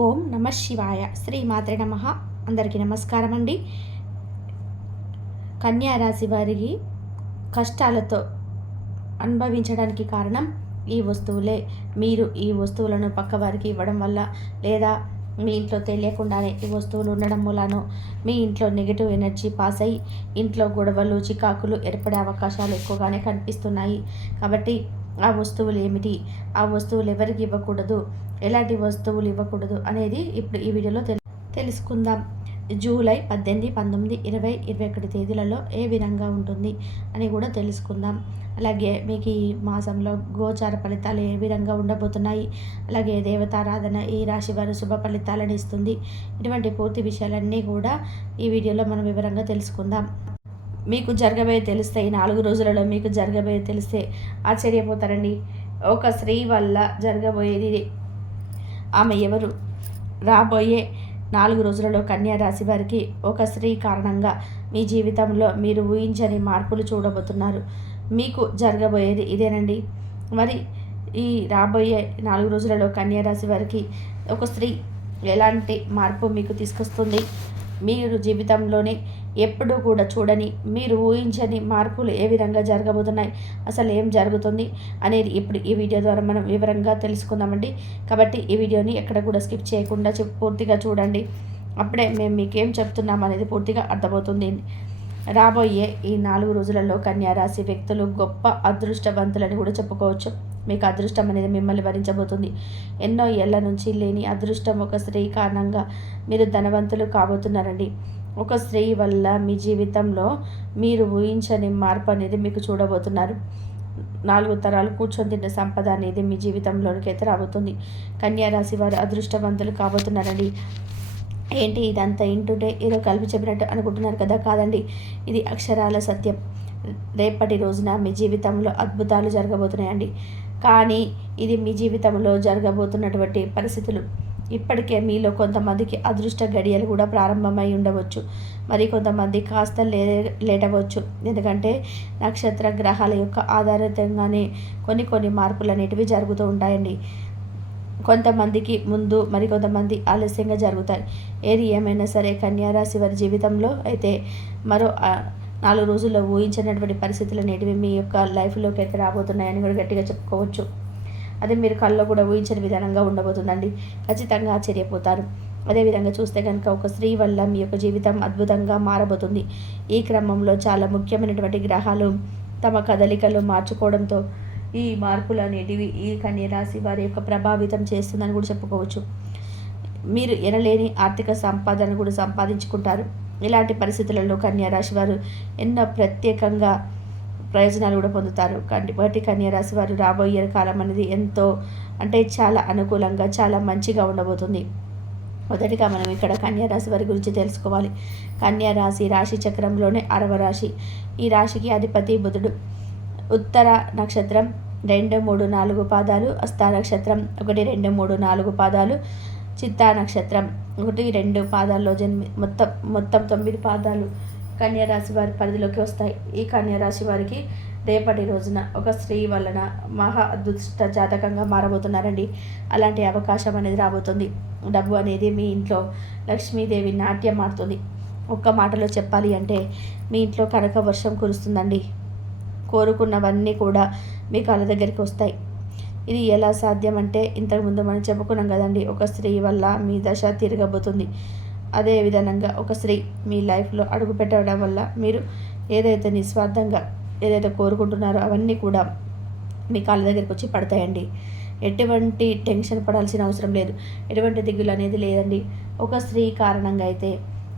ఓం నమ శివాయ. శ్రీమాత్రే నమ. అందరికీ నమస్కారం అండి. కన్యారాశి వారికి కష్టాలతో అనుభవించడానికి కారణం ఈ వస్తువులే. మీరు ఈ వస్తువులను పక్క వారికి ఇవ్వడం వల్ల, లేదా మీ ఇంట్లో తెలియకుండానే ఈ వస్తువులు ఉండడం మూలానో మీ ఇంట్లో నెగిటివ్ ఎనర్జీ పాస్ అయ్యి ఇంట్లో గొడవలు, చికాకులు ఏర్పడే అవకాశాలు ఎక్కువగానే కనిపిస్తున్నాయి. కాబట్టి ఆ వస్తువులు ఏమిటి, ఆ వస్తువులు ఎవరికి ఇవ్వకూడదు, ఎలాంటి వస్తువులు ఇవ్వకూడదు అనేది ఇప్పుడు ఈ వీడియోలో తెలుసుకుందాం. జూలై 18, 19, 20, 21 తేదీలలో ఏ విధంగా ఉంటుంది అని కూడా తెలుసుకుందాం. అలాగే మీకు ఈ మాసంలో గోచార ఫలితాలు ఏ విధంగా ఉండబోతున్నాయి, అలాగే దేవతారాధన ఈ రాశి వారు శుభ ఫలితాలను ఇస్తుంది. ఇటువంటి పూర్తి విషయాలన్నీ కూడా ఈ వీడియోలో మనం వివరంగా తెలుసుకుందాం. మీకు జరగబోయే తెలిస్తే, ఈ 4 రోజులలో మీకు జరగబోయే తెలిస్తే ఆశ్చర్యపోతారండి. ఒక స్త్రీ వల్ల జరగబోయేది. ఆమె ఎవరు? రాబోయే 4 రోజులలో కన్యా రాశి వారికి ఒక స్త్రీ కారణంగా మీ జీవితంలో మీరు ఊహించని మార్పులు చూడబోతున్నారు. మీకు జరగబోయేది ఇదేనండి. మరి ఈ రాబోయే 4 రోజులలో కన్యా రాశి వారికి ఒక స్త్రీ ఎలాంటి మార్పు మీకు తీసుకొస్తుంది, మీరు జీవితంలోనే ఎప్పుడూ కూడా చూడని, మీరు ఊహించని మార్పులు ఏ విధంగా జరగబోతున్నాయి, అసలు ఏం జరుగుతుంది అనేది ఇప్పుడు ఈ వీడియో ద్వారా మనం వివరంగా తెలుసుకుందామండి. కాబట్టి ఈ వీడియోని ఎక్కడ కూడా స్కిప్ చేయకుండా పూర్తిగా చూడండి. అప్పుడే మేము మీకేం చెప్తున్నాం అనేది పూర్తిగా అర్థమవుతుంది. రాబోయే ఈ 4 రోజులలో కన్యారాశి వ్యక్తులు గొప్ప అదృష్టవంతులని కూడా చెప్పుకోవచ్చు. మీకు అదృష్టం అనేది మిమ్మల్ని భరించబోతుంది. ఎన్నో ఏళ్ల నుంచి లేని అదృష్టం ఒక స్త్రీ కారణంగా మీరు ధనవంతులు కాబోతున్నారండి. ఒక స్త్రీ వల్ల మీ జీవితంలో మీరు ఊహించని మార్పు అనేది మీకు చూడబోతున్నారు. 4 తరాలు కూర్చొని తిన్న సంపద అనేది మీ జీవితంలోనికి అయితే రాబోతుంది. కన్యారాశి వారు అదృష్టవంతులు కాబోతున్నారండి. ఏంటి ఇదంతా ఇంటుంటే ఏదో కలిపి చెప్పినట్టు అనుకుంటున్నారు కదా? కాదండి, ఇది అక్షరాల సత్యం. రేపటి రోజున మీ జీవితంలో అద్భుతాలు జరగబోతున్నాయండి. కానీ ఇది మీ జీవితంలో జరగబోతున్నటువంటి పరిస్థితులు. ఇప్పటికే మీలో కొంతమందికి అదృష్ట గడియలు కూడా ప్రారంభమై ఉండవచ్చు. మరి కొంతమంది కాస్త లేట్ అవ్వచ్చు. ఎందుకంటే నక్షత్ర గ్రహాల యొక్క ఆధారితంగానే కొన్ని మార్పులు అనేటివి జరుగుతూ ఉంటాయండి. కొంతమందికి ముందు, మరి కొంతమంది ఆలస్యంగా జరుగుతాయి. ఏది ఏమైనా సరే కన్యారాశి వారి జీవితంలో అయితే మరో 4 రోజుల్లో ఊహించినటువంటి పరిస్థితులు అనేటివి మీ యొక్క లైఫ్లోకి అయితే రాబోతున్నాయని కూడా గట్టిగా చెప్పుకోవచ్చు. అదే మీరు కళ్ళలో కూడా ఊహించని విధానంగా ఉండబోతుందండి. ఖచ్చితంగా ఆశ్చర్యపోతారు. అదేవిధంగా చూస్తే కనుక ఒక స్త్రీ వల్ల మీ యొక్క జీవితం అద్భుతంగా మారబోతుంది. ఈ క్రమంలో చాలా ముఖ్యమైనటువంటి గ్రహాలు తమ కదలికలు మార్చుకోవడంతో ఈ మార్పులు అనేటివి ఈ కన్యరాశి వారి యొక్క ప్రభావితం చేస్తుందని కూడా చెప్పుకోవచ్చు. మీరు ఎనలేని ఆర్థిక సంపాదన కూడా సంపాదించుకుంటారు. ఇలాంటి పరిస్థితులలో కన్యారాశి వారు ఎన్నో ప్రత్యేకంగా ప్రయోజనాలు కూడా పొందుతారు. కాబట్టి కన్యారాశి వారు రాబోయే కాలం అనేది ఎంతో చాలా అనుకూలంగా, చాలా మంచిగా ఉండబోతుంది. మొదటిగా మనం ఇక్కడ కన్యారాశి వారి గురించి తెలుసుకోవాలి. కన్యారాశి రాశి చక్రంలోనే 6వ రాశి. ఈ రాశికి అధిపతి బుధుడు. ఉత్తర నక్షత్రం 2, 3, 4 పాదాలు, హస్త నక్షత్రం 1, 2, 3, 4 పాదాలు, చిత్తా నక్షత్రం 1, 2 పాదాల్లో మొత్తం 9 పాదాలు కన్యారాశి వారి పరిధిలోకి వస్తాయి. ఈ కన్యారాశి వారికి రేపటి రోజున ఒక స్త్రీ వలన మహా అదృష్ట జాతకంగా మారబోతున్నారండి. అలాంటి అవకాశం అనేది రాబోతుంది. డబ్బు అనేది మీ ఇంట్లో లక్ష్మీదేవి నాట్యం ఆడుతుంది. ఒక్క మాటలో చెప్పాలి అంటే మీ ఇంట్లో కనక వర్షం కురుస్తుందండి. కోరుకున్నవన్నీ కూడా మీ కాళ్ళ దగ్గరికి వస్తాయి. ఇది ఎలా సాధ్యం అంటే ఇంతకుముందు మనం చెప్పుకున్నాం కదండి, ఒక స్త్రీ వల్ల మీ దశ తిరగబోతుంది. అదే విధంగా ఒక స్త్రీ మీ లైఫ్లో అడుగు పెట్టడం వల్ల మీరు ఏదైతే నిస్వార్థంగా ఏదైతే కోరుకుంటున్నారో అవన్నీ కూడా మీ కాళ్ళ దగ్గరికి వచ్చి పడతాయండి. ఎటువంటి టెన్షన్ పడాల్సిన అవసరం లేదు, ఎటువంటి దిగులు అనేది లేదండి. ఒక స్త్రీ కారణంగా అయితే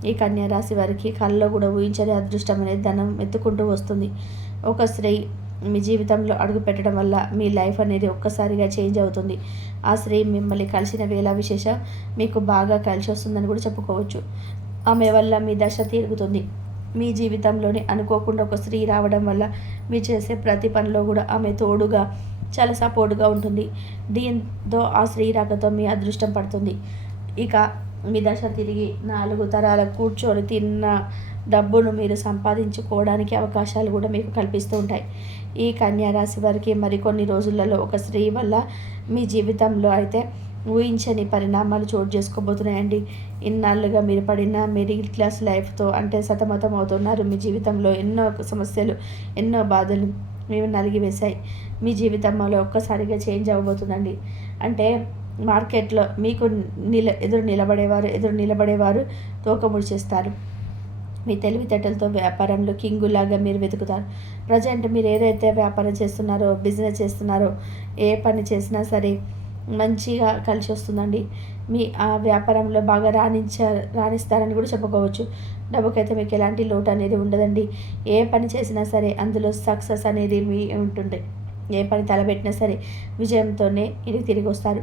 ఈ కన్యారాశి వారికి కళ్ళలో కూడా ఊహించని అదృష్టం అనేది ధనం ఎత్తుకుంటూ వస్తుంది. ఒక స్త్రీ మీ జీవితంలో అడుగు పెట్టడం వల్ల మీ లైఫ్ అనేది ఒక్కసారిగా చేంజ్ అవుతుంది. ఆ స్త్రీ మిమ్మల్ని కలిసిన వేళ విశేషం మీకు బాగా కలిసి వస్తుందని కూడా చెప్పుకోవచ్చు. ఆమె వల్ల మీ దశ తిరుగుతుంది. మీ జీవితంలోని అనుకోకుండా ఒక స్త్రీ రావడం వల్ల మీరు చేసే ప్రతి పనిలో కూడా ఆమె తోడుగా చాలా సపోర్ట్గా ఉంటుంది. దీంతో ఆ స్త్రీ రాకతో మీ అదృష్టం పడుతుంది. ఇక మీ దశ తిరిగి 4 తరాల కూర్చొని తిన్న డబ్బును మీరు సంపాదించుకోవడానికి అవకాశాలు కూడా మీకు కల్పిస్తూ ఉంటాయి. ఈ కన్యా రాశి వారికి మరికొన్ని రోజులలో ఒక స్త్రీ వల్ల మీ జీవితంలో అయితే ఊహించని పరిణామాలు చోటు చేసుకోబోతున్నాయండి. ఇన్నాళ్ళుగా మీరు పడిన మిడిల్ క్లాస్ లైఫ్తో అంటే సతమతం అవుతున్నారు. మీ జీవితంలో ఎన్నో సమస్యలు, ఎన్నో బాధలు మేము నలిగివేశాయి. మీ జీవితంలో ఒక్కసారిగా చేంజ్ అవ్వబోతుందండి. అంటే మార్కెట్‌లో మీకు ఎదురు నిలబడేవారు తోక ముడిచేస్తారు. మీ తెలివితేటలతో వ్యాపారంలో కింగులాగా మీరు వెతుకుతారు. ప్రజెంట్ మీరు ఏదైతే వ్యాపారం చేస్తున్నారో, బిజినెస్ చేస్తున్నారో, ఏ పని చేసినా సరే మంచిగా కలిసి వస్తుందండి. మీ ఆ వ్యాపారంలో బాగా రాణిస్తారని కూడా చెప్పుకోవచ్చు. డబ్బుకైతే మీకు ఎలాంటి లోటు అనేది ఉండదండి. ఏ పని చేసినా సరే అందులో సక్సెస్ అనేది మీ ఉంటుంది. ఏ పని తలపెట్టినా సరే విజయంతోనే ఇంటికి తిరిగి వస్తారు.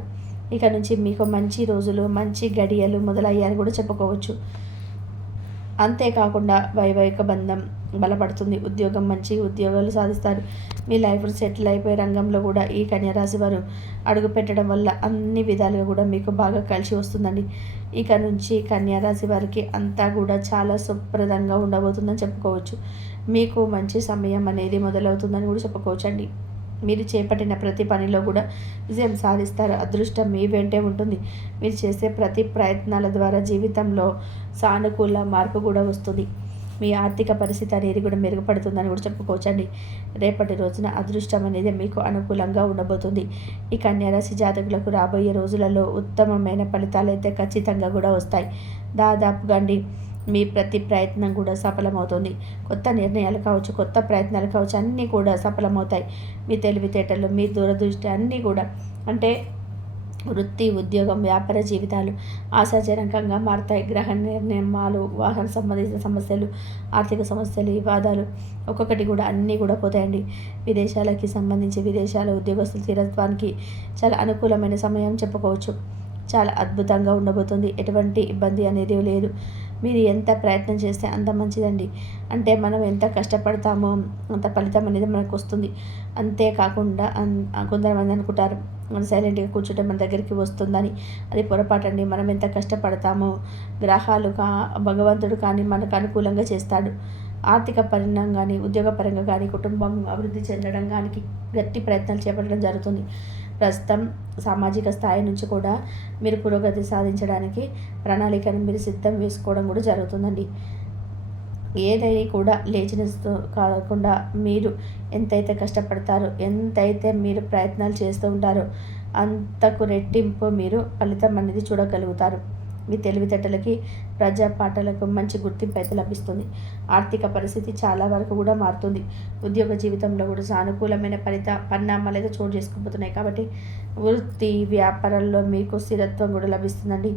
ఇక నుంచి మీకు మంచి రోజులు, మంచి గడియలు మొదలయ్యాయని కూడా చెప్పుకోవచ్చు. అంతేకాకుండా వైవాహిక బంధం బలపడుతుంది. ఉద్యోగం మంచి ఉద్యోగాలు సాధిస్తారు. మీ లైఫ్ సెటిల్ అయిపోయే రంగంలో కూడా ఈ కన్యరాశి వారు అడుగు పెట్టడం వల్ల అన్ని విధాలుగా కూడా మీకు బాగా కలిసి వస్తుందండి. ఇక నుంచి కన్యరాశి వారికి అంతా కూడా చాలా శుభ్రదంగా ఉండబోతుందని చెప్పుకోవచ్చు. మీకు మంచి సమయం అనేది మొదలవుతుందని కూడా చెప్పుకోవచ్చు అండి. మీరు చేపట్టిన ప్రతి పనిలో కూడా విజయం సాధిస్తారు. అదృష్టం మీ వెంటే ఉంటుంది. మీరు చేసే ప్రతి ప్రయత్నాల ద్వారా జీవితంలో సానుకూల మార్పు కూడా వస్తుంది. మీ ఆర్థిక పరిస్థితి అనేది కూడా మెరుగుపడుతుందని కూడా చెప్పుకోవచ్చండి. రేపటి రోజున అదృష్టం అనేది మీకు అనుకూలంగా ఉండబోతుంది. ఈ కన్యరాశి జాతకులకు రాబోయే రోజులలో ఉత్తమమైన ఫలితాలు అయితే ఖచ్చితంగా కూడా వస్తాయి. దాదాపుగా అండి మీ ప్రతి ప్రయత్నం కూడా సఫలమవుతుంది. కొత్త నిర్ణయాలు కావచ్చు, కొత్త ప్రయత్నాలు కావచ్చు, అన్నీ కూడా సఫలమవుతాయి. మీ తెలివితేటలు, మీ దూరదృష్టి అన్నీ కూడా అంటే వృత్తి, ఉద్యోగం, వ్యాపార జీవితాలు ఆశాజనకంగా మారతాయి. గ్రహ నిర్ణయాలు, వాహన సంబంధించిన సమస్యలు, ఆర్థిక సమస్యలు, వివాదాలు ఒక్కొక్కటి కూడా అన్నీ కూడా పోతాయండి. విదేశాలకి సంబంధించి విదేశాల ఉద్యోగస్తుల స్థిరత్వానికి చాలా అనుకూలమైన సమయం చెప్పుకోవచ్చు. చాలా అద్భుతంగా ఉండబోతుంది. ఎటువంటి ఇబ్బంది అనేది లేదు. మీరు ఎంత ప్రయత్నం చేస్తే అంత మంచిదండి. అంటే మనం ఎంత కష్టపడతామో అంత ఫలితం అనేది మనకు వస్తుంది. అంతేకాకుండా కొంతమంది అనుకుంటారు మనం సైలెంట్గా కూర్చుంటే మన దగ్గరికి వస్తుందని. అది పొరపాటండి. మనం ఎంత కష్టపడతామో గ్రహాలు భగవంతుడు కానీ మనకు అనుకూలంగా చేస్తాడు. ఆర్థిక పరిణామం కానీ, ఉద్యోగపరంగా కానీ, కుటుంబం అభివృద్ధి చెందడం కానీ గట్టి ప్రయత్నాలు చేపట్టడం జరుగుతుంది. ప్రస్తుతం సామాజిక స్థాయి నుంచి కూడా మీరు పురోగతి సాధించడానికి ప్రణాళికను మీరు సిద్ధం వేసుకోవడం కూడా జరుగుతుందండి. ఏదైనా కూడా లేజినెస్తో కాకుండా మీరు ఎంతైతే కష్టపడతారో, ఎంతైతే మీరు ప్రయత్నాలు చేస్తూ ఉంటారో అంతకు రెట్టింపు మీరు ఫలితం అనేది చూడగలుగుతారు. మీ తెలివితేటలకి, ప్రజా పాటలకు మంచి గుర్తింపు అయితే లభిస్తుంది. ఆర్థిక పరిస్థితి చాలా వరకు కూడా మారుతుంది. ఉద్యోగ జీవితంలో కూడా సానుకూలమైన పరిణామాలు అయితే చోటు చేసుకోబోతున్నాయి. కాబట్టి వృత్తి, వ్యాపారాల్లో మీకు స్థిరత్వం కూడా లభిస్తుందండి.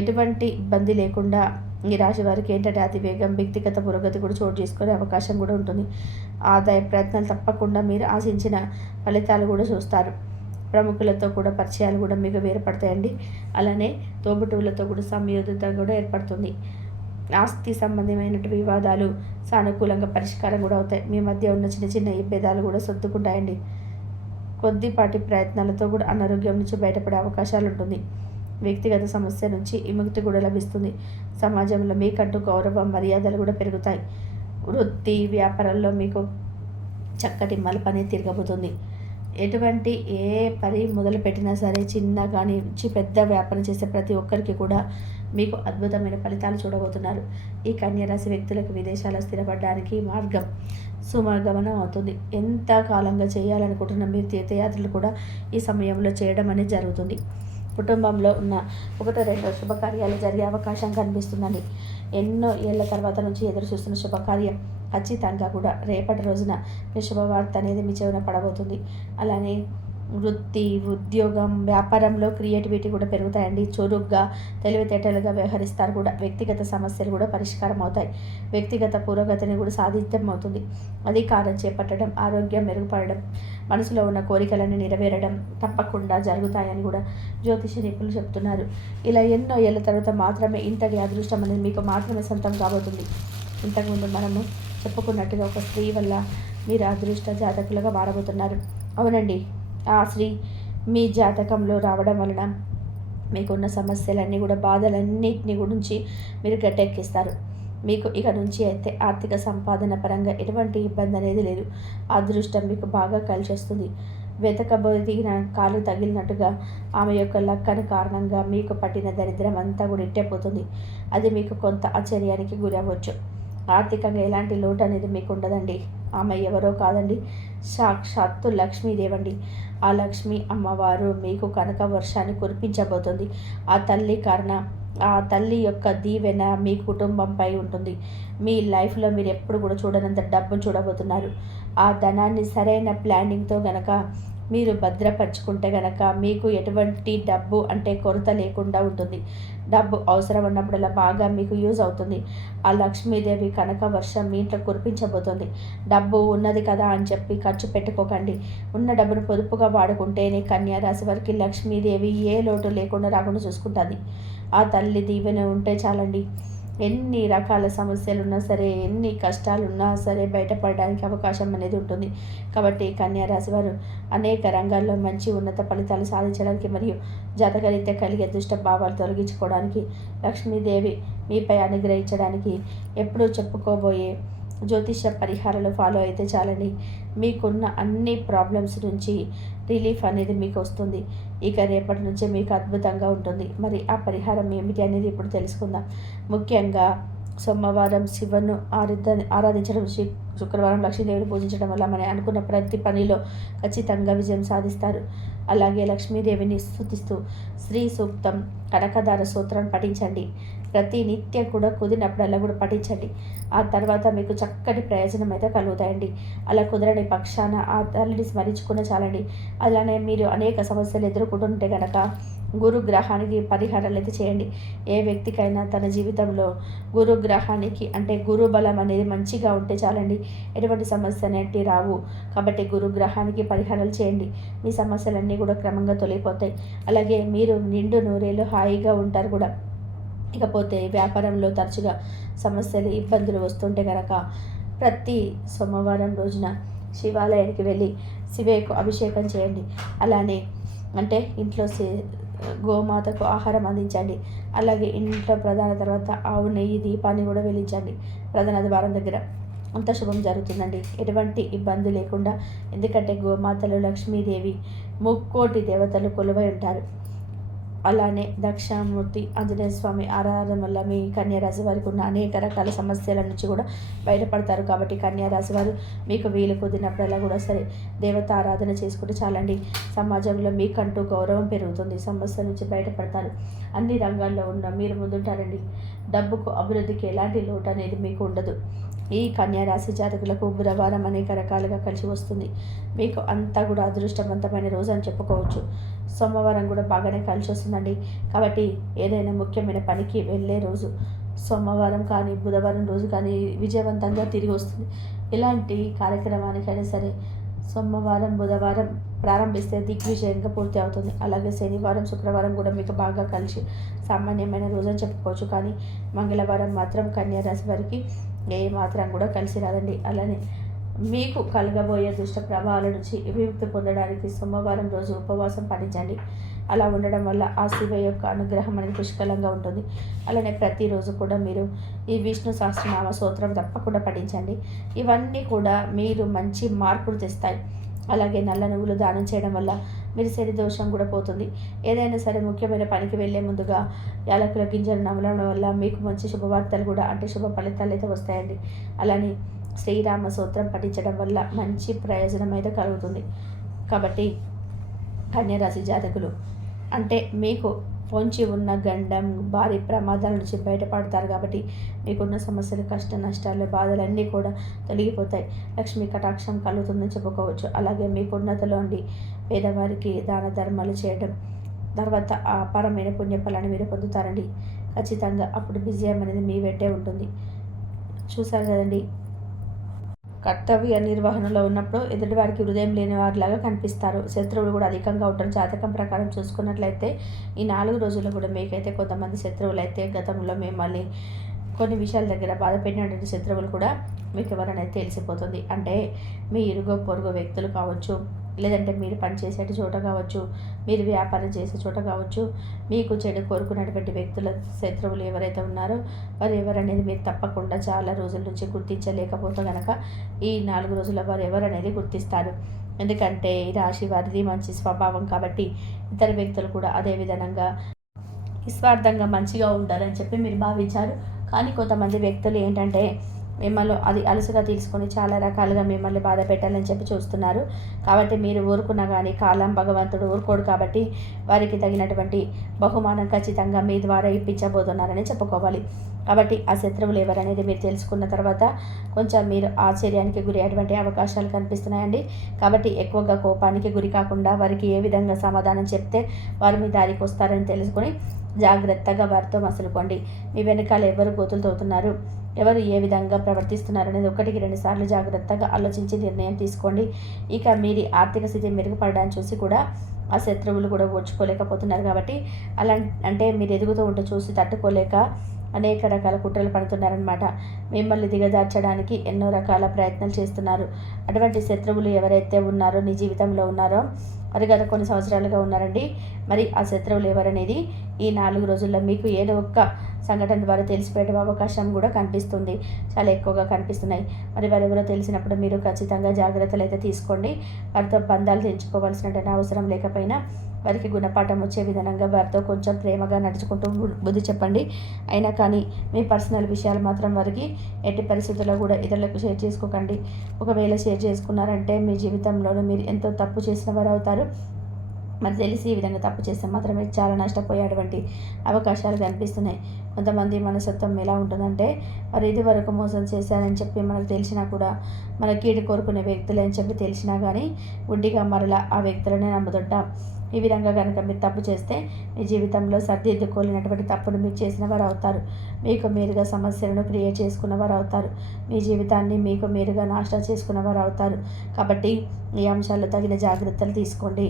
ఎటువంటి ఇబ్బంది లేకుండా ఈ రాశి వారికి ఏంటంటే అతివేగం, వ్యక్తిగత పురోగతి కూడా చోటు చేసుకునే అవకాశం కూడా ఉంటుంది. ఆదాయ ప్రయత్నాలు తప్పకుండా మీరు ఆశించిన ఫలితాలు కూడా చూస్తారు. ప్రముఖులతో కూడా పరిచయాలు కూడా మీకు వేరుపడతాయండి. అలానే తోబుట్టువులతో కూడా సమయోధిత కూడా ఏర్పడుతుంది. ఆస్తి సంబంధమైనటువంటి వివాదాలు సానుకూలంగా పరిష్కారం కూడా అవుతాయి. మీ మధ్య ఉన్న చిన్న చిన్న భేదాలు కూడా సర్దుకుంటాయండి. కొద్దిపాటి ప్రయత్నాలతో కూడా అనారోగ్యం నుంచి బయటపడే అవకాశాలు ఉంటుంది. వ్యక్తిగత సమస్య నుంచి విముక్తి కూడా లభిస్తుంది. సమాజంలో మీకంటూ గౌరవం, మర్యాదలు కూడా పెరుగుతాయి. వృత్తి, వ్యాపారాల్లో మీకు చక్కటి మలుపు అనేది తిరగబోతుంది. ఎటువంటి ఏ పని మొదలుపెట్టినా సరే, చిన్న కానీ పెద్ద వ్యాపారం చేసే ప్రతి ఒక్కరికి కూడా మీకు అద్భుతమైన ఫలితాలు చూడబోతున్నారు. ఈ కన్యరాశి వ్యక్తులకు విదేశాల్లో స్థిరపడడానికి మార్గం సుమార్గమనం అవుతుంది. ఎంత కాలంగా చేయాలనుకుంటున్న మీరు తీర్థయాత్రలు కూడా ఈ సమయంలో చేయడం అనేది జరుగుతుంది. కుటుంబంలో ఉన్న 1-2 శుభకార్యాలు జరిగే అవకాశం కనిపిస్తుందండి. ఎన్నో ఏళ్ల తర్వాత నుంచి ఎదురు చూస్తున్న శుభకార్యం ఖచ్చితంగా కూడా రేపటి రోజున మీ శుభవార్త అనేది మీ చెవిన పడబోతుంది. అలానే వృత్తి, ఉద్యోగం, వ్యాపారంలో క్రియేటివిటీ కూడా పెరుగుతాయండి. చురుగ్గా, తెలివితేటలుగా వ్యవహరిస్తారు కూడా. వ్యక్తిగత సమస్యలు కూడా పరిష్కారం అవుతాయి. వ్యక్తిగత పురోగతిని కూడా సాధితం అవుతుంది. అధికారం చేపట్టడం, ఆరోగ్యం మెరుగుపడడం, మనసులో ఉన్న కోరికలను నెరవేరడం తప్పకుండా జరుగుతాయని కూడా జ్యోతిష నిపుణులు చెప్తున్నారు. ఇలా ఎన్నో ఏళ్ళ తర్వాత మాత్రమే ఇంతటి అదృష్టం అనేది మీకు మాత్రమే సొంతం కాబోతుంది. ఇంతకుముందు మనము చెప్పుకున్నట్టుగా ఒక స్త్రీ వల్ల మీరు అదృష్ట జాతకులుగా మారబోతున్నారు. అవునండి, ఆ స్త్రీ మీ జాతకంలో రావడం వలన మీకున్న సమస్యలన్నీ కూడా, బాధలన్నింటినీ గురించి మీరు గట్టెక్కిస్తారు. మీకు ఇక నుంచి అయితే ఆర్థిక సంపాదన పరంగా ఎటువంటి ఇబ్బంది అనేది లేదు. అదృష్టం మీకు బాగా కలిసి వస్తుంది. వెతకబోదిగిన కాలు తగిలినట్టుగా ఆమె యొక్క లక్కన కారణంగా మీకు పట్టిన దరిద్రం అంతా కూడా ఇట్టేపోతుంది. అది మీకు కొంత ఆశ్చర్యానికి గురి అవ్వచ్చు. ఆర్థికంగా ఎలాంటి లోటు అనేది మీకు ఉండదండి. ఆమె ఎవరో కాదండి, సాక్షాత్తు లక్ష్మీదేవండి. ఆ లక్ష్మీ అమ్మవారు మీకు కనక వర్షాన్ని కురిపించబోతుంది. ఆ తల్లి యొక్క దీవెన మీ కుటుంబంపై ఉంటుంది. మీ లైఫ్లో మీరు ఎప్పుడు కూడా చూడనంత డబ్బును చూడబోతున్నారు. ఆ ధనాన్ని సరైన ప్లానింగ్తో గనక మీరు భద్రపరుచుకుంటే గనక మీకు ఎటువంటి డబ్బు అంటే కొరత లేకుండా ఉంటుంది. డబ్బు అవసరం ఉన్నప్పుడల్లా బాగా మీకు యూజ్ అవుతుంది. ఆ లక్ష్మీదేవి కనక వర్షం మీ ఇంట్లో కురిపించబోతుంది. డబ్బు ఉన్నది కదా అని చెప్పి ఖర్చు పెట్టుకోకండి. ఉన్న డబ్బును పొదుపుగా వాడుకుంటేనే కన్యా రాశి వారికి లక్ష్మీదేవి ఏ లోటు లేకుండా రాకుండా చూసుకుంటుంది. ఆ తల్లి దీవెన ఉంటే చాలండి. ఎన్ని రకాల సమస్యలు ఉన్నా సరే, ఎన్ని కష్టాలు ఉన్నా సరే బయటపడడానికి అవకాశం అనేది ఉంటుంది. కాబట్టి కన్యా రాశి వారు అనేక రంగాల్లో మంచి ఉన్నత ఫలితాలు సాధించడానికి మరియు జాతకరీత్యా కలిగే దుష్ట భావాలు తొలగించుకోవడానికి లక్ష్మీదేవి మీపై అనుగ్రహించడానికి ఎప్పుడూ చెప్పుకోబోయే జ్యోతిష పరిహారాలు ఫాలో అయితే చాలండి. మీకున్న అన్ని ప్రాబ్లమ్స్ నుంచి రిలీఫ్ అనేది మీకు వస్తుంది. ఇక రేపటి నుంచే మీకు అద్భుతంగా ఉంటుంది. మరి ఆ పరిహారం ఏమిటి అనేది ఇప్పుడు తెలుసుకుందాం. ముఖ్యంగా సోమవారం శివను ఆరాధించడం, శుక్రవారం లక్ష్మీదేవిని పూజించడం వల్ల మనం అనుకున్న ప్రతి పనిలో ఖచ్చితంగా విజయం సాధిస్తారు. అలాగే లక్ష్మీదేవిని స్తుతిస్తూ శ్రీ సూక్తం, కనకదార సూత్రాన్ని పఠించండి. ప్రతి నిత్యం కూడా కుదిరినప్పుడల్లా కూడా పఠించండి. ఆ తర్వాత మీకు చక్కటి ప్రయోజనం అయితే కలుగుతాయండి. అలా కుదరని పక్షాన ఆ తల్లిని స్మరించుకున్న చాలండి. అలానే మీరు అనేక సమస్యలు ఎదుర్కొంటుంటే కనుక గురుగ్రహానికి పరిహారాలు అయితే చేయండి. ఏ వ్యక్తికైనా తన జీవితంలో గురుగ్రహానికి అంటే గురు బలం అనేది మంచిగా ఉంటే చాలండి, ఎటువంటి సమస్య అనేవి రావు. కాబట్టి గురుగ్రహానికి పరిహారాలు చేయండి. మీ సమస్యలన్నీ కూడా క్రమంగా తొలగిపోతాయి. అలాగే మీరు నిండు నూరేళ్ళు హాయిగా ఉంటారు కూడా. ఇకపోతే వ్యాపారంలో తరచుగా సమస్యలు, ఇబ్బందులు వస్తుంటే కనుక ప్రతి సోమవారం రోజున శివాలయానికి వెళ్ళి శివయ్యకు అభిషేకం చేయండి. అలానే అంటే ఇంట్లో గోమాతకు ఆహారం అందించండి. అలాగే ఇంట్లో ప్రధాన తర్వాత ఆవు నెయ్యి దీపాన్ని కూడా వెలిగించండి ప్రధాన ద్వారం దగ్గర. అంత శుభం జరుగుతుందండి, ఎటువంటి ఇబ్బంది లేకుండా. ఎందుకంటే గోమాతలు లక్ష్మీదేవి, ముక్కోటి దేవతలు కొలువై ఉంటారు. అలానే దక్షిణామూర్తి ఆంజనేయ స్వామి ఆరాధన వల్ల మీ కన్యారాశి వారికి ఉన్న అనేక రకాల సమస్యల నుంచి కూడా బయటపడతారు. కాబట్టి కన్యారాశి వారు మీకు వీలు కుదిరినప్పుడల్లా కూడా సరే దేవత ఆరాధన చేసుకుంటే చాలండి. సమాజంలో మీకంటూ గౌరవం పెరుగుతుంది. సమస్యల నుంచి బయటపడతారు. అన్ని రంగాల్లో ఉన్న మీరు ముందుంటారండి. డబ్బుకు, అభివృద్ధికి ఎలాంటి లోటు అనేది మీకు ఉండదు. ఈ కన్యారాశి జాతకులకు బుధవారం అనేక రకాలుగా కలిసి వస్తుంది. మీకు అంతా కూడా అదృష్టవంతమైన రోజు అని చెప్పుకోవచ్చు. సోమవారం కూడా బాగానే కలిసి వస్తుందండి. కాబట్టి ఏదైనా ముఖ్యమైన పనికి వెళ్ళే రోజు సోమవారం కానీ బుధవారం రోజు కానీ విజయవంతంగా తిరిగి వస్తుంది. ఇలాంటి కార్యక్రమానికైనా సరే సోమవారం బుధవారం ప్రారంభిస్తే దిగ్విజయంగా పూర్తి అవుతుంది. అలాగే శనివారం శుక్రవారం కూడా మీకు బాగా కలిసి సామాన్యమైన రోజు అని చెప్పుకోవచ్చు. కానీ మంగళవారం మాత్రం కన్యా రాశి వారికి ఏ మాత్రం కూడా కలిసి రాదండి. అలానే మీకు కలగబోయే దుష్ట ప్రభావాల నుంచి విముక్తి పొందడానికి సోమవారం రోజు ఉపవాసం పాటించండి. అలా ఉండడం వల్ల ఆ శివ యొక్క అనుగ్రహం అనేది పుష్కలంగా ఉంటుంది. అలానే ప్రతిరోజు కూడా మీరు ఈ విష్ణు సహస్రనామ స్తోత్రం తప్పకుండా పఠించండి. ఇవన్నీ కూడా మీరు మంచి మార్పులు తెస్తాయి. అలాగే నల్ల నువ్వులు దానం చేయడం వల్ల మీరు శని దోషం కూడా పోతుంది. ఏదైనా సరే ముఖ్యమైన పనికి వెళ్ళే ముందుగా యాలకుల గింజలు నమలడం వల్ల మీకు మంచి శుభవార్తలు కూడా అంటే శుభ ఫలితాలు అయితే వస్తాయండి. అలానే శ్రీరామ స్తోత్రం పఠించడం వల్ల మంచి ప్రయోజనం అయితే కలుగుతుంది. కాబట్టి కన్యరాశి జాతకులు అంటే మీకు పొంచి ఉన్న గండం, భారీ ప్రమాదాల నుంచి బయటపడతారు. కాబట్టి మీకున్న సమస్యలు, కష్ట నష్టాలు, బాధలన్నీ కూడా తొలగిపోతాయి. లక్ష్మీ కటాక్షం కలుగుతుందని చెప్పుకోవచ్చు. అలాగే మీకున్నతలో ఉండి పేదవారికి దాన ధర్మాలు చేయడం తర్వాత ఆ అపారమైన పుణ్యఫలాన్ని మీరు పొందుతారండి. ఖచ్చితంగా అప్పుడు విజయం అనేది మీ వెంటే ఉంటుంది. చూసారు కదండి, కర్తవ్య నిర్వహణలో ఉన్నప్పుడు ఎదుటివారికి హృదయం లేని వారిలాగా కనిపిస్తారు. శత్రువులు కూడా అధికంగా ఉంటారు. జాతకం ప్రకారం చూసుకున్నట్లయితే ఈ 4 రోజుల్లో కూడా మీకైతే కొంతమంది శత్రువులు అయితే గతంలో మిమ్మల్ని కొన్ని విషయాల దగ్గర బాధ పెట్టినటువంటి శత్రువులు కూడా మీకు ఎవరనేది తెలిసిపోతుంది. అంటే మీ ఇరుగు పొరుగు వ్యక్తులు కావచ్చు, లేదంటే మీరు పనిచేసే చోట కావచ్చు, మీరు వ్యాపారం చేసే చోట కావచ్చు, మీకు చెడు కోరుకున్నటువంటి వ్యక్తుల శత్రువులు ఎవరైతే ఉన్నారో వారు ఎవరనేది మీరు తప్పకుండా చాలా రోజుల నుంచి గుర్తించలేకపోతే కనుక ఈ 4 రోజుల వారు ఎవరనేది గుర్తిస్తారు. ఎందుకంటే ఈ రాశి వారిది మంచి స్వభావం కాబట్టి ఇతర వ్యక్తులు కూడా అదే విధంగా నిస్వార్థంగా మంచిగా ఉంటారని చెప్పి మీరు భావించారు. కానీ కొంతమంది వ్యక్తులు ఏంటంటే మిమ్మల్ని అది అలసుగా తీసుకొని చాలా రకాలుగా మిమ్మల్ని బాధ పెట్టాలని చెప్పి చూస్తున్నారు. కాబట్టి మీరు ఊరుకున్నా కానీ కాలం భగవంతుడు ఊరుకోడు కాబట్టి వారికి తగినటువంటి బహుమానం ఖచ్చితంగా మీ ద్వారా ఇప్పించబోతున్నారని చెప్పుకోవాలి. కాబట్టి ఆ శత్రువులు ఎవరనేది మీరు తెలుసుకున్న తర్వాత కొంచెం మీరు ఆశ్చర్యానికి గురి అయ్యేటువంటి అవకాశాలు కనిపిస్తున్నాయండి. కాబట్టి ఎక్కువగా కోపానికి గురి కాకుండా వారికి ఏ విధంగా సమాధానం చెప్తే వారు మీ దారికి వస్తారని తెలుసుకొని జాగ్రత్తగా వారితో మసులుకోండి. మీ వెనకాల ఎవరు గోతులు తోతున్నారు, ఎవరు ఏ విధంగా ప్రవర్తిస్తున్నారు అనేది 1-2 సార్లు జాగ్రత్తగా ఆలోచించి నిర్ణయం తీసుకోండి. ఇక మీది ఆర్థిక స్థితి మెరుగుపడడాన్ని చూసి కూడా ఆ శత్రువులు కూడా ఓర్చుకోలేకపోతున్నారు. కాబట్టి అలా అంటే మీరు ఎదుగుతూ ఉంటే చూసి తట్టుకోలేక అనేక రకాల కుట్రలు పడుతున్నారనమాట. మిమ్మల్ని దిగజార్చడానికి ఎన్నో రకాల ప్రయత్నాలు చేస్తున్నారు. అటువంటి శత్రువులు ఎవరైతే ఉన్నారో నీ జీవితంలో ఉన్నారో మరి గత కొన్ని సంవత్సరాలుగా ఉన్నారండి. మరి ఆ శత్రువులు ఎవరనేది ఈ 4 రోజుల్లో మీకు ఏదో ఒక్క సంఘటన ద్వారా తెలిసిపోయే అవకాశం కూడా కనిపిస్తుంది. చాలా ఎక్కువగా కనిపిస్తున్నాయి. మరి వారెవరో తెలిసినప్పుడు మీరు ఖచ్చితంగా జాగ్రత్తలు అయితే తీసుకోండి. వారితో బంధాలు తెంచుకోవాల్సిన అవసరం లేకపోయినా వారికి గుణపాఠం వచ్చే విధంగా వారితో కొంచెం ప్రేమగా నడుచుకుంటూ బుద్ధి చెప్పండి. అయినా కానీ మీ పర్సనల్ విషయాలు మాత్రం వారికి ఎట్టి పరిస్థితుల్లో కూడా ఇతరులకు షేర్ చేసుకోకండి. ఒకవేళ షేర్ చేసుకున్నారంటే మీ జీవితంలోనూ మీరు ఎంతో తప్పు చేసిన వారు అవుతారు. మరి తెలిసి ఈ విధంగా తప్పు చేస్తే మాత్రమే చాలా నష్టపోయేటువంటి అవకాశాలు కనిపిస్తున్నాయి. కొంతమంది మనస్తత్వం ఎలా ఉంటుందంటే మరి ఇది వరకు మోసం చేశారని చెప్పి మనకు తెలిసినా కూడా మన కీడు కోరుకునే వ్యక్తులు అని చెప్పి తెలిసినా కానీ గుడ్డిగా మరలా ఆ వ్యక్తులనే నమ్ముతుంటాం. ఈ విధంగా కనుక మీరు తప్పు చేస్తే మీ జీవితంలో సర్దిద్దుకోలేనటువంటి తప్పును మీరు చేసిన వారు అవుతారు. మీకు మీరుగా సమస్యలను క్రియేట్ చేసుకున్న వారు అవుతారు. మీ జీవితాన్ని మీకు మీరుగా నాశనం చేసుకున్న వారు అవుతారు. కాబట్టి ఈ అంశాల్లో తగిన జాగ్రత్తలు తీసుకోండి.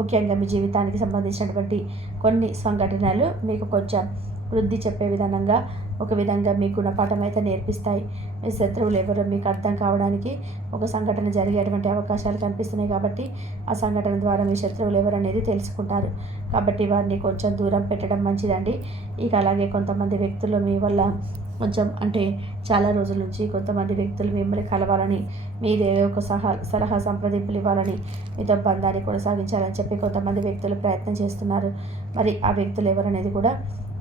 ముఖ్యంగా మీ జీవితానికి సంబంధించినటువంటి కొన్ని సంఘటనలు మీకు కొంచెం వృద్ధి చెప్పే విధంగా ఒక విధంగా మీ గుణపాఠం అయితే నేర్పిస్తాయి. మీ శత్రువులు ఎవరో మీకు అర్థం కావడానికి ఒక సంఘటన జరిగేటువంటి అవకాశాలు కనిపిస్తున్నాయి. కాబట్టి ఆ సంఘటన ద్వారా మీ శత్రువులు ఎవరు అనేది తెలుసుకుంటారు. కాబట్టి వారిని కొంచెం దూరం పెట్టడం మంచిదండి. ఇక అలాగే కొంతమంది వ్యక్తులు మీ వల్ల కొంచెం అంటే చాలా రోజుల నుంచి కొంతమంది వ్యక్తులు మిమ్మల్ని కలవాలని మీరు ఏదో ఒక సలహా సంప్రదింపులు ఇవ్వాలని మీతో బంధాన్ని కొనసాగించాలని చెప్పి కొంతమంది వ్యక్తులు ప్రయత్నం చేస్తున్నారు. మరి ఆ వ్యక్తులు ఎవరనేది కూడా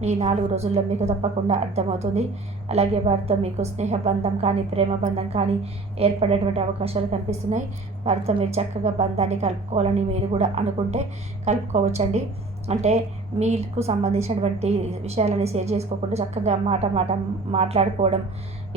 ఈ 4 రోజుల్లో మీకు తప్పకుండా అర్థమవుతుంది. అలాగే వారితో మీకు స్నేహ బంధం కానీ ప్రేమ బంధం కానీ ఏర్పడేటువంటి అవకాశాలు కనిపిస్తున్నాయి. వారితో మీరు చక్కగా బంధాన్ని కలుపుకోవాలని మీరు కూడా అనుకుంటే కలుపుకోవచ్చండి. అంటే మీకు సంబంధించినటువంటి విషయాలని షేర్ చేసుకోకుండా చక్కగా మాట్లాడుకోవడం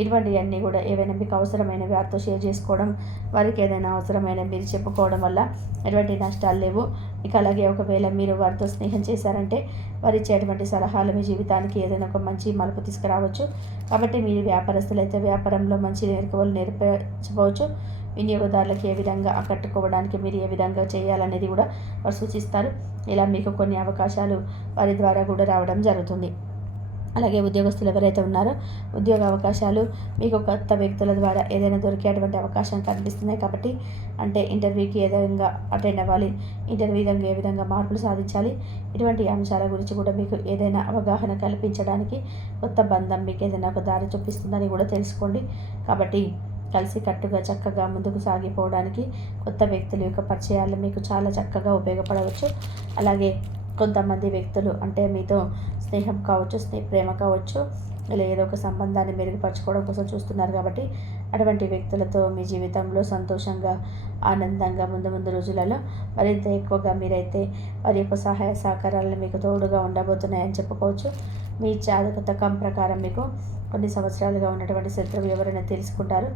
ఇటువంటివన్నీ కూడా ఏవైనా మీకు అవసరమైనవి వారితో షేర్ చేసుకోవడం, వారికి ఏదైనా అవసరమైన మీరు చెప్పుకోవడం వల్ల ఎటువంటి నష్టాలు లేవు. ఇక అలాగే ఒకవేళ మీరు వారితో స్నేహం చేశారంటే వారు ఇచ్చేటువంటి సలహాలు మీ జీవితానికి ఏదైనా ఒక మంచి మలుపు తీసుకురావచ్చు. కాబట్టి మీరు వ్యాపారస్తులైతే వ్యాపారంలో మంచి మెలకువలు నేర్పించవచ్చు. వినియోగదారులకు ఏ విధంగా ఆకట్టుకోవడానికి మీరు ఏ విధంగా చేయాలనేది కూడా వారు సూచిస్తారు. ఇలా మీకు కొన్ని అవకాశాలు వారి ద్వారా కూడా రావడం జరుగుతుంది. అలాగే ఉద్యోగస్తులు ఎవరైతే ఉన్నారో ఉద్యోగ అవకాశాలు మీకు కొత్త వ్యక్తుల ద్వారా ఏదైనా దొరికేటువంటి అవకాశం కనిపిస్తున్నాయి. కాబట్టి అంటే ఇంటర్వ్యూకి ఏ విధంగా అటెండ్ అవ్వాలి, ఇంటర్వ్యూ విధంగా ఏ విధంగా మార్పులు సాధించాలి, ఇటువంటి అంశాల గురించి కూడా మీకు ఏదైనా అవగాహన కల్పించడానికి కొత్త బంధం మీకు ఏదైనా ఒక దారి చూపిస్తుందని కూడా తెలుసుకోండి. కాబట్టి కలిసి కట్టుగా చక్కగా ముందుకు సాగిపోవడానికి కొత్త వ్యక్తుల యొక్క పరిచయాలు మీకు చాలా చక్కగా ఉపయోగపడవచ్చు. అలాగే కొంతమంది వ్యక్తులు అంటే మీతో స్నేహం కావచ్చు, ప్రేమ కావచ్చు, ఇలా ఏదో ఒక సంబంధాన్ని మెరుగుపరచుకోవడం కోసం చూస్తున్నారు. కాబట్టి అటువంటి వ్యక్తులతో మీ జీవితంలో సంతోషంగా ఆనందంగా ముందు రోజులలో మరింత ఎక్కువగా మీరైతే వారి యొక్క సహాయ సహకారాలను మీకు తోడుగా ఉండబోతున్నాయని చెప్పుకోవచ్చు. మీ జాతకం ప్రకారం మీకు కొన్ని సంవత్సరాలుగా ఉన్నటువంటి శత్రువు ఎవరైనా తెలుసుకుంటారు.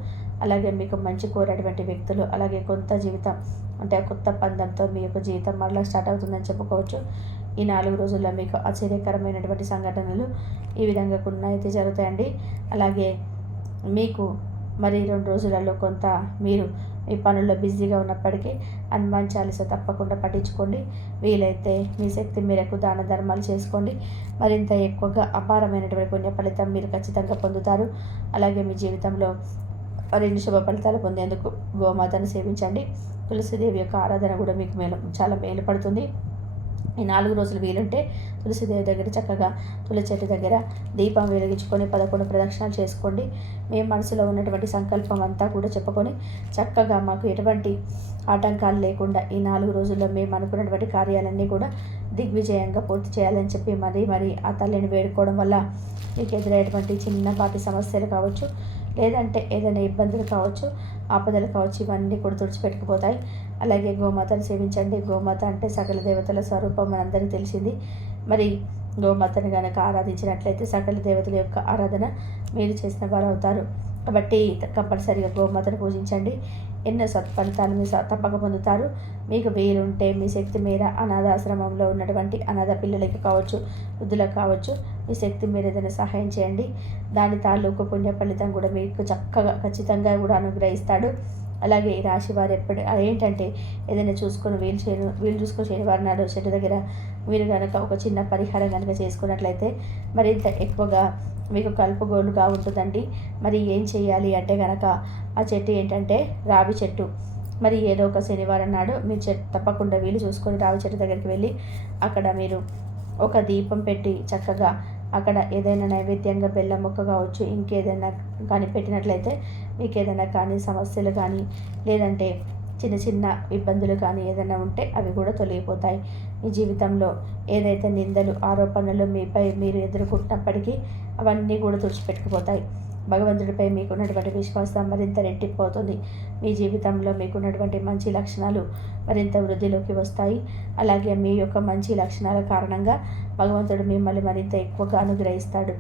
అలాగే మీకు మంచి కోరేటువంటి వ్యక్తులు, అలాగే కొత్త జీవితం అంటే కొత్త బంధంతో మీ యొక్క జీవితం మరలా స్టార్ట్ అవుతుందని చెప్పుకోవచ్చు. ఈ 4 రోజుల్లో మీకు ఆశ్చర్యకరమైనటువంటి సంఘటనలు ఈ విధంగా కొన్ని అయితే జరుగుతాయండి. అలాగే మీకు మరి 2 రోజులలో కొంత మీరు మీ పనుల్లో బిజీగా ఉన్నప్పటికీ హనుమాన్ చాలీసా తప్పకుండా పఠించుకోండి. వీలైతే మీ శక్తి మేరకు దాన ధర్మాలు చేసుకోండి. మరింత ఎక్కువగా అపారమైనటువంటి పుణ్య ఫలితం మీరు ఖచ్చితంగా పొందుతారు. అలాగే మీ జీవితంలో మరిన్ని శుభ ఫలితాలు పొందేందుకు గోమాతను సేవించండి. తులసిదేవి యొక్క ఆరాధన కూడా మీకు చాలా మేలు పడుతుంది. ఈ 4 రోజులు వీలుంటే తులసిదేవి దగ్గర చక్కగా తులసి చెట్టు దగ్గర దీపం వెలిగించుకొని 11 ప్రదక్షిణాలు చేసుకోండి. మీ మనసులో ఉన్నటువంటి సంకల్పం అంతా కూడా చెప్పుకొని చక్కగా మాకు ఎటువంటి ఆటంకాలు లేకుండా ఈ 4 రోజుల్లో మేము అనుకున్నటువంటి కార్యాలన్నీ కూడా దిగ్విజయంగా పూర్తి చేయాలని చెప్పి మరీ ఆ తల్లిని వేడుకోవడం వల్ల మీకు ఎదురయ్యేటువంటి చిన్నపాటి సమస్యలు కావచ్చు, లేదంటే ఏదైనా ఇబ్బందులు కావచ్చు, ఆపదలు కావచ్చు, ఇవన్నీ కూడా తుడిచిపెట్టుకుపోతాయి. అలాగే గోమాతను సేవించండి. గోమాత అంటే సకల దేవతల స్వరూపం మనందరికీ తెలిసింది. మరి గోమాతను కనుక ఆరాధించినట్లయితే సకల దేవతల యొక్క ఆరాధన మీరు చేసిన వారు అవుతారు. కాబట్టి కంపల్సరీగా గోమాతను పూజించండి. ఎన్నో సత్ఫలితాలు మీరు తప్పక పొందుతారు. మీకు వీలుంటే మీ శక్తి మేర అనాథాశ్రమంలో ఉన్నటువంటి అనాథ పిల్లలకి కావచ్చు, వృద్ధులకు కావచ్చు, మీ శక్తి మేర ఏదైనా సహాయం చేయండి. దాని తాలూకు పుణ్య ఫలితం కూడా మీకు చక్కగా ఖచ్చితంగా కూడా అనుగ్రహిస్తాడు. అలాగే ఈ రాశి వారు ఏంటంటే ఏదైనా చూసుకొని వీలు చూసుకొని శనివారం నాడు చెట్టు దగ్గర మీరు కనుక ఒక చిన్న పరిహారం కనుక చేసుకున్నట్లయితే మరింత ఎక్కువగా మీకు కలుపుగోలుగా ఉంటుందండి. మరి ఏం చేయాలి అంటే కనుక ఆ చెట్టు ఏంటంటే రావి చెట్టు. మరి ఏదో ఒక శనివారం నాడు మీరు తప్పకుండా వీలు చూసుకొని రావి చెట్టు దగ్గరికి వెళ్ళి అక్కడ మీరు ఒక దీపం పెట్టి చక్కగా అక్కడ ఏదైనా నైవేద్యంగా బెల్లం ముక్క కావచ్చు, ఇంకేదైనా కానీ పెట్టినట్లయితే మీకు ఏదైనా కానీ సమస్యలు కానీ లేదంటే చిన్న చిన్న ఇబ్బందులు కానీ ఏదైనా ఉంటే అవి కూడా తొలగిపోతాయి. మీ జీవితంలో ఏదైతే నిందలు ఆరోపణలు మీపై మీరు ఎదుర్కొంటున్నప్పటికీ అవన్నీ కూడా తుడిచిపెట్టుకుపోతాయి. భగవంతుడిపై మీకున్నటువంటి విశ్వాసం మరింత రెట్టిపోతుంది. మీ జీవితంలో మీకున్నటువంటి మంచి లక్షణాలు మరింత వృద్ధిలోకి వస్తాయి. అలాగే మీ యొక్క మంచి లక్షణాల కారణంగా భగవంతుడు మిమ్మల్ని మరింత ఎక్కువగా అనుగ్రహిస్తాడు.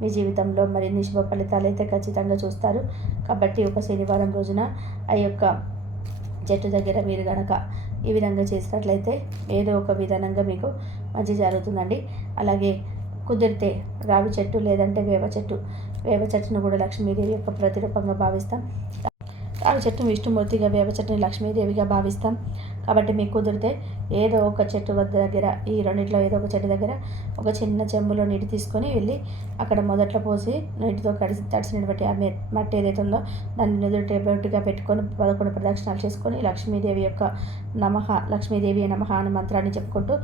మీ జీవితంలో మరిన్ని శుభ ఫలితాలు అయితే ఖచ్చితంగా చూస్తారు. కాబట్టి ఒక శనివారం రోజున ఆ యొక్క చెట్టు దగ్గర మీరు కనుక ఈ విధంగా చేసినట్లయితే ఏదో ఒక విధానంగా మీకు మంచి జరుగుతుందండి. అలాగే కుదిరితే రావి చెట్టు లేదంటే వేప చెట్టును కూడా లక్ష్మీదేవి యొక్క ప్రతిరూపంగా భావిస్తాం. రావి చెట్టును విష్ణుమూర్తిగా, వేప చెట్టుని లక్ష్మీదేవిగా భావిస్తాం. కాబట్టి మీకు కుదిరితే ఏదో ఒక చెట్టు దగ్గర ఈ రెండింటిలో ఏదో ఒక చెట్టు దగ్గర ఒక చిన్న చెంబులో నీటి తీసుకొని వెళ్ళి అక్కడ మొదట్లో పోసి నీటితో తడిసినటువంటి ఆ మట్టి ఏదైతే ఉందో దాన్ని నుదుటి బొట్టుగా పెట్టుకొని 11 ప్రదక్షిణాలు చేసుకొని లక్ష్మీదేవి నమః అనే మంత్రాన్ని చెప్పుకుంటూ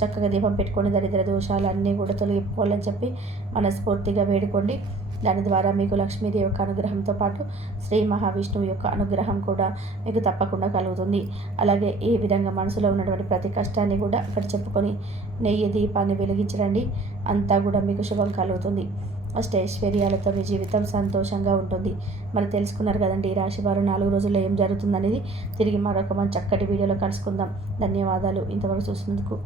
చక్కగా దీపం పెట్టుకొని దరిద్ర దోషాలు అన్నీ కూడా తొలగిపోవాలని చెప్పి మనస్ఫూర్తిగా వేడుకోండి. దాని ద్వారా మీకు లక్ష్మీదేవి యొక్క అనుగ్రహంతో పాటు శ్రీ మహావిష్ణువు యొక్క అనుగ్రహం కూడా మీకు తప్పకుండా కలుగుతుంది. అలాగే ఈ విధంగా మనసులో ఉన్నటువంటి ప్రతి కష్టాన్ని కూడా అక్కడ చెప్పుకొని నెయ్యి దీపాన్ని వెలిగించండి. అంతా కూడా మీకు శుభం కలుగుతుంది. అష్టైశ్వర్యాలతో మీ జీవితం సంతోషంగా ఉంటుంది. మరి తెలుసుకున్నారు కదండి ఈ రాశి వారు 4 రోజుల్లో ఏం జరుగుతుందనేది. తిరిగి మరొక మంచి చక్కటి వీడియోలో కలుసుకుందాం. ధన్యవాదాలు ఇంతవరకు చూసినందుకు.